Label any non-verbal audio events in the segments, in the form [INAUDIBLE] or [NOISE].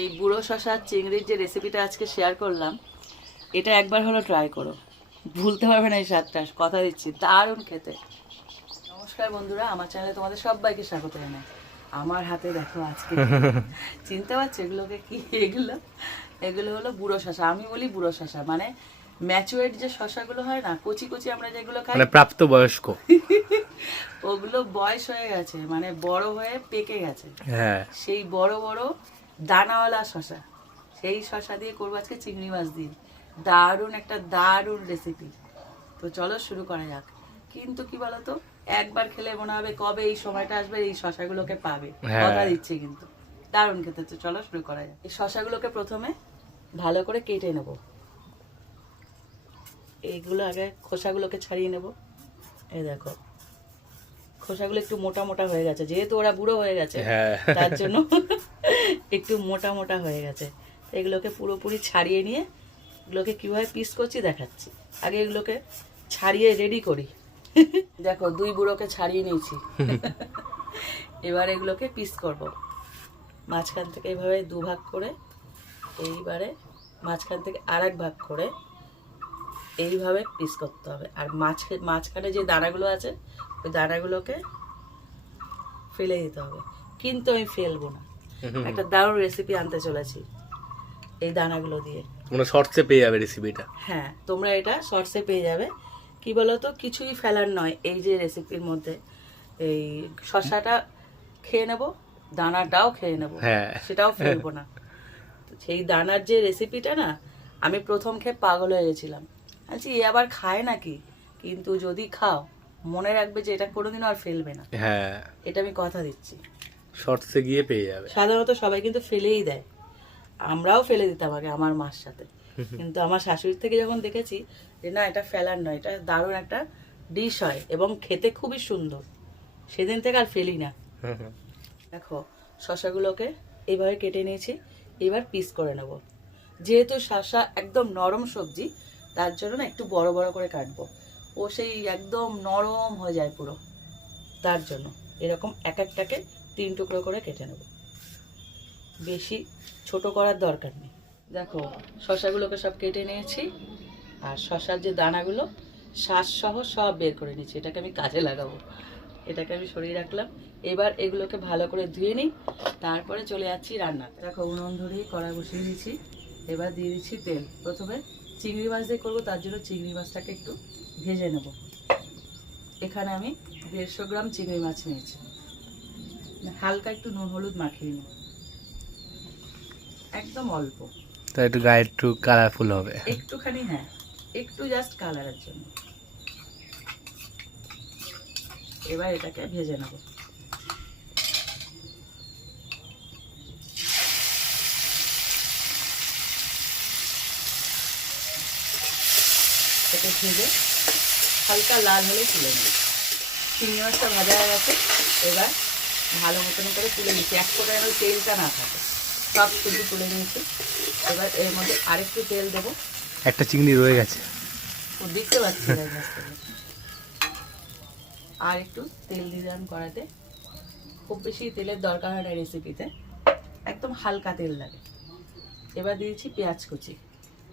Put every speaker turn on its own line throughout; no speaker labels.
এই বুড়ো শশা চিংড়ির যে রেসিপিটা আজকে শেয়ার করলাম এটা একবার হলো ট্রাই করো। ভুলতে পারবে না এই স্বাদটা কথা দিচ্ছি দারুণ খেতে। নমস্কার বন্ধুরা আমার চ্যানেলে তোমাদের সবাইকে স্বাগত জানাই। আমার হাতে দেখো আজকে [LAUGHS] চিনতে পারছ এগুলোকে কি? এগুলো এগুলো হলো বুড়ো শশা। আমি বলি বুড়ো শশা মানে ম্যাচুয়েট যে শশাগুলো হয় না কচি কচি আমরা যেগুলো খাই
মানে প্রাপ্ত বয়স্ক [LAUGHS]
ওগুলো বয়স হয়ে গেছে মানে বড় হয়ে পেকে গেছে।
হ্যাঁ।
সেই বড় বড় দানাওয়ালা শশা। সেই শশা দিয়ে করব আজকে চিংড়ি মাছ দিয়ে। দারুণ একটা দারুণ রেসিপি তো চলো শুরু করা যাক। কিন্তু কি বলতো একবার খেলে মনে হবে কবে এই সময়টা আসবে এই শশাগুলোকে পাবে।
হ্যাঁ।
কথা দিচ্ছি কিন্তু। দারুণ খেতে। তো চলো শুরু করা যাক। এই শশাগুলোকে প্রথমে ভালো করে কেটে নেব। এইগুলো আগে খোসাগুলোকে ছাড়িয়ে নেব। এই দেখো খোসাগুলো একটু মোটা মোটা হয়ে গেছে যেহেতু ওরা বুড়ো হয়ে গেছে
হ্যাঁ।
তার জন্য একটু মোটা মোটা হয়ে গেছে। এগুলোকে পুরোপুরি ছাড়িয়ে নিয়ে এগুলোকে কীভাবে পিস করছি দেখাচ্ছি। আগে এগুলোকে ছাড়িয়ে রেডি করি। দেখো দুই বুড়োকে ছাড়িয়ে নিয়েছি। এবার এগুলোকে পিস করব। মাঝখান থেকে এভাবে দু ভাগ করে এইবারে মাঝখান থেকে আর এক ভাগ করে এইভাবে পিস করতে হবে। আর মাঝখানে মাঝখানে যে দানাগুলো আছে ওই দানাগুলোকে ফেলে দিতে হবে। কিন্তু আমি ফেলব না। একটা দারুণ রেসিপি আনতে চলেছি এই দানাগুলো দিয়ে।
মানে শর্টসে পেয়ে যাবে রেসিপিটা
হ্যাঁ তোমরা এটা শর্টসে পেয়ে যাবে। কি বলতো কিছুই ফেলার নয়। এই যে রেসিপির মধ্যে এই শশাটা খেয়ে নেব দানাটাও খেয়ে নেব
হ্যাঁ।
সেটাও ফেলব না। সেই দানার যে রেসিপিটা না আমি প্রথম খেয়ে পাগল হয়ে গেছিলাম। বলছি এ আবার খায় নাকি? কিন্তু যদি খাও মনে রাখবে যে এটা কোনোদিনও আর ফেলবে না।
হ্যাঁ।
এটা আমি কথা দিচ্ছি।
শর্টসে গিয়ে পেয়ে যাবে।
সাধারণত সবাই কিন্তু ফেলেই দেয়। আমরাও ফেলে দিতাম আগে আমার মার সাথে। কিন্তু আমার শাশুড়ির থেকে যখন দেখেছি যে না এটা ফেলার নয় এটা দারুণ একটা ডিশ হয় এবং খেতে খুবই সুন্দর সেদিন থেকে আর ফেলি না। দেখো শশাগুলোকে এইভাবে কেটে নিয়েছি এবার পিস করে নেব। যেহেতু শশা একদম নরম সবজি তার জন্য না একটু বড় বড় করে কাটবো। ও সেই একদম নরম হয়ে যায় পুরো। তার জন্য এরকম এক একটাকে তিন টুকরো করে কেটে নেব। বেশি ছোট করার দরকার নেই। দেখো শশাগুলোকে সব কেটে নিয়েছি। আর শশার যে দানাগুলো শ্বাস সহ সব বের করে নিয়েছি। এটাকে আমি কাজে লাগাবো। এটাকে আমি সরিয়ে রাখলাম। এবার এগুলোকে ভালো করে ধুয়ে নিই। তারপরে চলে যাচ্ছি রান্নাতে। দেখো, উনুন ধরেই কড়াই বসিয়ে দিয়েছি। এবার দিয়ে দিচ্ছি তেল। প্রথমে চিংড়ি মাছ দিয়ে করব তার জন্য চিংড়ি মাছটাকে একটু ভেজে নেব। এখানে আমি দেড়শো গ্রাম চিংড়ি মাছ নিয়েছি। হালকা একটু নুন হলুদ মাখিয়ে নিই একদম অল্প।
তো একটু গায়ে একটু কালারফুল হবে।
একটুখানি হ্যাঁ একটু জাস্ট কালারের জন্য। এবার এটাকে ভেজে নেব। এটাকে ভেজে হালকা লাল হলে তুলে নেব। চিংড়ি মাছটা ভাজা হয়ে গেছে এবার ভালো মতন করে তুলে নিচ্ছি এক ফোটা যেন তেলটা না থাকে। সব কিন্তু তুলে নিয়েছি। এবার এর মধ্যে আরেকটু তেল দেবো।
একটা চিংড়ি রয়ে গেছে।
ও দেখতে পাচ্ছি। আর একটু তেল দিলাম কড়াতে খুব বেশি তেলের দরকার হয় না রেসিপিতে একদম হালকা তেল লাগে। এবার দিয়েছি পেঁয়াজ কুচি।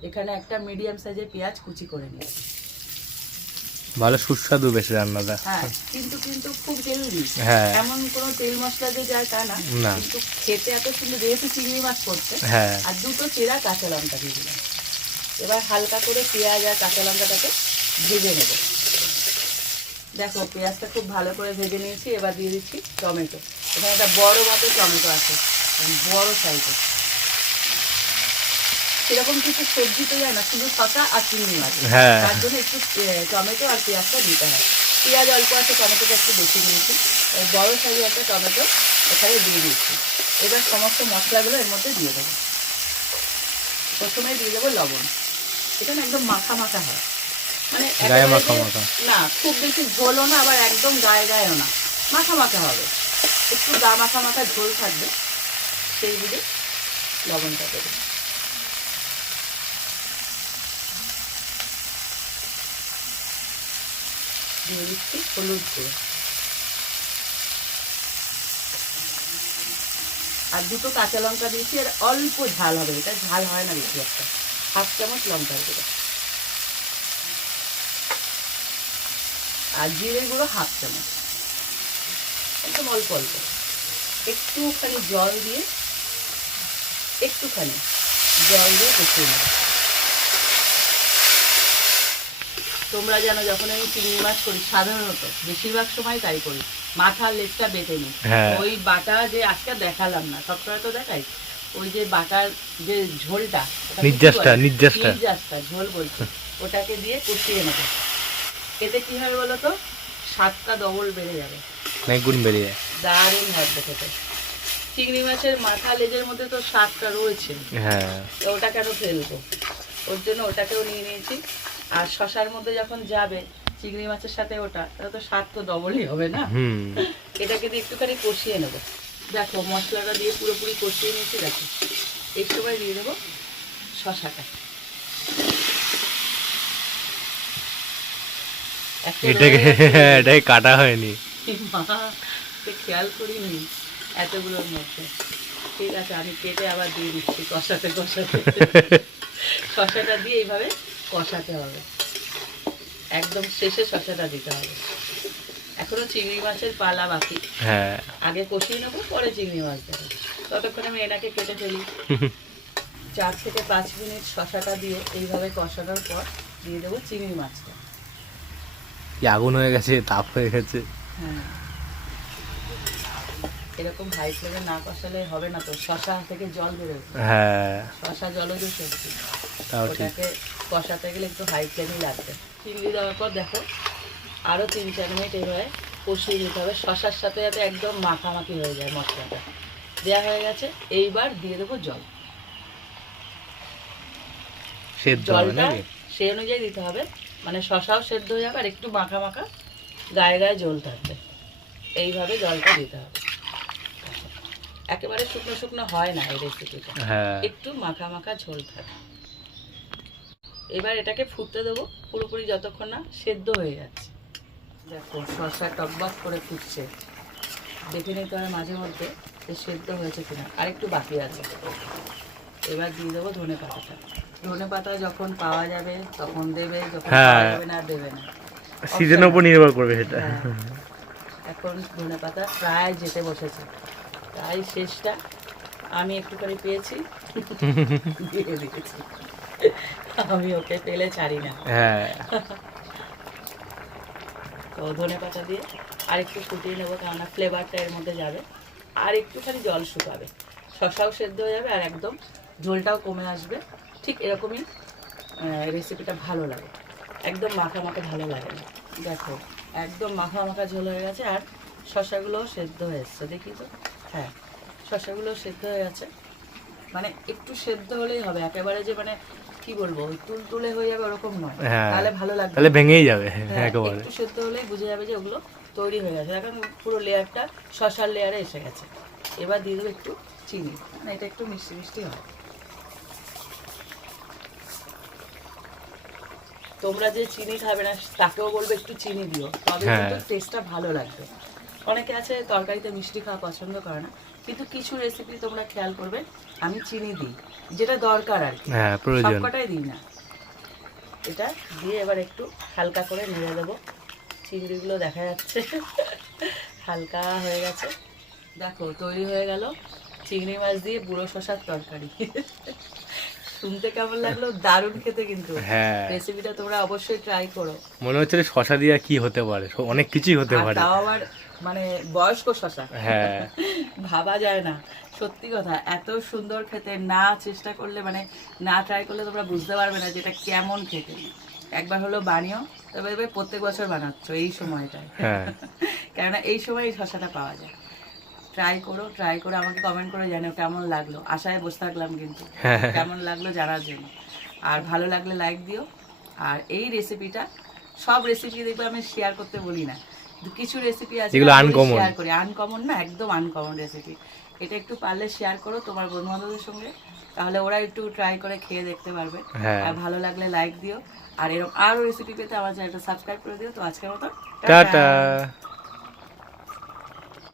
এখানে একটা মিডিয়াম সাইজের পেঁয়াজ কুচি করে নিয়েছি।
ভালো সুস্বাদু বেশ রান্নাটা
হ্যাঁ কিন্তু কিন্তু খুব হেলদি
হ্যাঁ।
এমন কোনো তেল মশলা দিয়ে যায় তা না। কিন্তু খেতে এত সুন্দর যেহেতু চিংড়ি মাছ করছে
হ্যাঁ।
আর দুটো চেরা কাঁচা লঙ্কা দিয়ে দিলাম। এবার হালকা করে পেঁয়াজ আর কাঁচা লঙ্কাটাকে ভেজে নেব। দেখো পেঁয়াজটা খুব ভালো করে ভেজে নিয়েছি এবার দিয়ে দিচ্ছি টমেটো। এখানে একটা বড় মাপের টমেটো আছে বড় সাইজের সেরকম কিছু সবজি তো যায় না শুধু শশা আর চিংড়ি মাছ।
হ্যাঁ।
তার জন্য একটু টমেটো আর পেঁয়াজটা দিতে হয়। পেঁয়াজ অল্প আছে টমেটোটা একটু বেশি এই বড় সাইজের একটা টমেটো এখানে দিয়ে দিচ্ছি এবার সমস্ত মশলাগুলো এর মধ্যে দিয়ে দেবো। প্রথমে দিয়ে দেবো লবণ। এটা না একদম মাখা মাখা হয়। মানে। না খুব বেশি ঝোলও না আবার একদম গায়ে গায়েও না। মাখা মাখা হবে। একটু গা মাখা মাখা ঝোল থাকবে। সেই বুঝে লবণটা দেবো। দিয়ে দিচ্ছি হলুদ গুঁড়ো। আর দুটো কাঁচা লঙ্কা দিয়েছি, আর অল্প ঝাল হবে, এটা ঝাল হয় না বেশি একটা। হাফ চামচ লঙ্কা দেবো। আর জিরে গুঁড়ো হাফ চামচ। একদম অল্প অল্প। একটুখানি জল দিয়ে, একটুখানি জল দিয়ে কষিয়ে নেব। তোমরা জানো যখন আমি চিংড়ি মাছ করি সাধারণত বেশিরভাগ সময় তাই করি। মাথার লেজটা বেঁধে নিই।
হ্যাঁ।
ওই বাটা যে আজকে দেখালাম না সবসময় তো দেখাই। ওই যে বাটার যে ঝোলটা
নির্যাসটা, নির্যাসটা।
নির্যাসটা ঝোল বলছি। ওটাকে দিয়ে কষিয়ে নেব। এতে কি হবে বলো তো? স্বাদটা ডবল বেড়ে যাবে।
অনেক গুণ বেরিয়ে
দারুণ লাগবে খেতে। চিংড়ি মাছের মাথা লেজের মধ্যে তো স্বাদটা রয়েছে।
হ্যাঁ।
ওটা কেন ফেলব। ওর জন্য ওটাকেও নিয়ে নিয়েছি। আর শশার মধ্যে যখন যাবে চিংড়ি মাছের সাথে ওটা তাহলে তো স্বাদ তো ডবলই হবে না? এটাকে দিয়ে একটুখানি কষিয়ে নেব। দেখো মশলাটা দিয়ে পুরোপুরি কষিয়ে নিয়েছি দেখো। এই সময় দিয়ে দেবো শশাটা।
এটাকে [LAUGHS] এটাকে কাটা হয়নি।
মা খেয়াল করিনি এতগুলোর মধ্যে। ঠিক আছে আমি কেটে আবার দিয়ে দিচ্ছি কষাতে কষাতে। [LAUGHS] শশাটা দিয়ে এইভাবে কষাতে হবে। একদম শেষে শশাটা দিতে হবে। এখনও চিংড়ি মাছের পালা বাকি।
হ্যাঁ।
আগে কষিয়ে নেব পরে চিংড়ি মাছ দেবো। ততক্ষণে আমি এনাকে কেটে ফেলি। [LAUGHS] চার থেকে পাঁচ মিনিট শশাটা দিয়ে এইভাবে কষানোর পর দিয়ে দেবো চিংড়ি মাছটা।
আগুন হয়ে গেছে তাপ হয়ে গেছে।
হ্যাঁ। এরকম হাই ফ্লেমে না কষালে হবে না তো শশা থেকে জল বেরোবে।
হ্যাঁ।
শশা জলজ সবজি
তাও ঠিক।
ওটাকে কষাতে গেলে একটু হাই ফ্লেমেই লাগবে। চিংড়ি দেওয়ার পর দেখো আরও তিন চার মিনিট এইভাবে কষিয়ে দিতে হবে। শশার সাথে যাতে একদম মাখামাখি হয়ে যায় মশলাটা। দেওয়া হয়ে গেছে এইবার দিয়ে দেবো জল। জলটা সেই অনুযায়ী দিতে হবে। মানে শশাও সেদ্ধ হয়ে যাবে আর একটু মাখা মাখা গায়ে গায়ে জল থাকবে। এইভাবে জলটা দিতে হবে। একেবারে শুকনো শুকনো হয় না এই রেসিপিটা
হ্যাঁ।
একটু মাখা মাখা ঝোল থাকে এবার এটাকে ফুটতে দেবো পুরোপুরি যতক্ষণ না সেদ্ধ হয়ে যাচ্ছে। দেখো শসা টকবক করে ফুটছে। দেখে নিতে হবে মাঝে মধ্যে যে সেদ্ধ হয়েছে কিনা। আর একটু বাকি আছে। এবার দিয়ে দেবো ধনে পাতাটা। ধনে পাতা যখন পাওয়া যাবে তখন দেবে যখন
হ্যাঁ।
পাওয়া যাবে না দেবে না।
সিজনের উপর নির্ভর করবে সেটা।
হ্যাঁ। এখন ধনে পাতা প্রায় যেতে বসেছে। তাই শেষটা আমি একটুখানি পেয়েছি। [LAUGHS] দিয়ে দিয়েছি। আমি ওকে পেলে ছাড়ি না।
হ্যাঁ।
তো ধনে পাতা দিয়ে আর একটু ফুটিয়ে নেব কেননা ফ্লেভারটা এর মধ্যে যাবে। আর একটুখানি জল শুকাবে। শশাও সেদ্ধ হয়ে যাবে আর একদম ঝোলটাও কমে আসবে। ঠিক এরকমই রেসিপিটা ভালো লাগে। একদম মাখা মাখা ভালো লাগে না। দেখো একদম মাখা মাখা ঝোল হয়ে গেছে আর শশাগুলোও সেদ্ধ হয়ে এসছে। দেখি তো। হ্যাঁ শশাগুলো সেদ্ধ হয়ে গেছে। মানে একটু সেদ্ধ হলেই হবে। একেবারে যে মানে কি বলব তুলতুলে হয়ে যাবে ওরকম নয়।
হ্যাঁ।
তাহলে ভালো লাগবে।
তাহলে ভেঙেই যাবে
হ্যাঁ,
একেবারে।
একটু সেদ্ধ হলেই বুঝে যাবে যে ওগুলো তৈরি হয়ে গেছে। এখন পুরো লেয়ারটা শশার লেয়ারে এসে গেছে। এবার দিয়ে দেবো একটু চিনি। মানে এটা একটু মিষ্টি মিষ্টি হয়। তোমরা যে চিনি খাবে না তাকেও বলবে একটু চিনি দিও। তবে
হ্যাঁ।
কিন্তু টেস্টটা ভালো লাগবে। অনেকে আছে তরকারিতে মিষ্টি খাওয়া পছন্দ করে না কিন্তু কিছু রেসিপি তোমরা খেয়াল করবে আমি চিনি দিই যেটা দরকার আর কি।
হ্যাঁ
সবকটাই দিই না। এটা দিয়ে এবার একটু হালকা করে নেড়ে দেবো। চিংড়িগুলো দেখা যাচ্ছে হালকা হয়ে গেছে। দেখো তৈরি হয়ে গেল চিংড়ি মাছ দিয়ে বুড়ো শশার তরকারি। শুনতে কেমন লাগল? দারুণ খেতে কিন্তু।
হ্যাঁ।
রেসিপিটা তোমরা অবশ্যই ট্রাই করো।
মনে হচ্ছে শশা দিয়ে কি হতে পারে অনেক কিছুই হতে পারে।
তাও আবার মানে বয়স্ক শশা।
হ্যাঁ।
ভাবা যায় না। সত্যি কথা এত সুন্দর খেতে না চেষ্টা করলে মানে না ট্রাই করলে তোমরা বুঝতে পারবে না যেটা কেমন খেতে। একবার হলো বানিও তবে এবার প্রত্যেক বছর বানাচ্ছ এই সময়টায়।
হ্যাঁ। [LAUGHS]
কেননা এই সময় এই শশাটা পাওয়া যায়। ট্রাই করো ট্রাই করে আমাকে কমেন্ট করে জানো কেমন লাগল। আশায় বসে থাকলাম কিন্তু।
হ্যাঁ।
কেমন লাগল জানার জন্য। আর ভালো লাগলে লাইক দিও। আর এই রেসিপিটা সব রেসিপি দেখবে আমি শেয়ার করতে বলি না। কিছু রেসিপি আছে
এগুলো আনকমন
শেয়ার করি। আনকমন না একদম আনকমন রেসিপি এটা একটু পারলে শেয়ার করো তোমার বন্ধু বান্ধবদের সঙ্গে। তাহলে ওরা একটু ট্রাই করে খেয়ে দেখতে পারবে।
হ্যাঁ।
আর ভালো লাগলে লাইক দিও। আর এরকম আরও রেসিপি পেতে আমার চ্যানেলটা সাবস্ক্রাইব করে দিও। তো আজকের মতো
টাটা।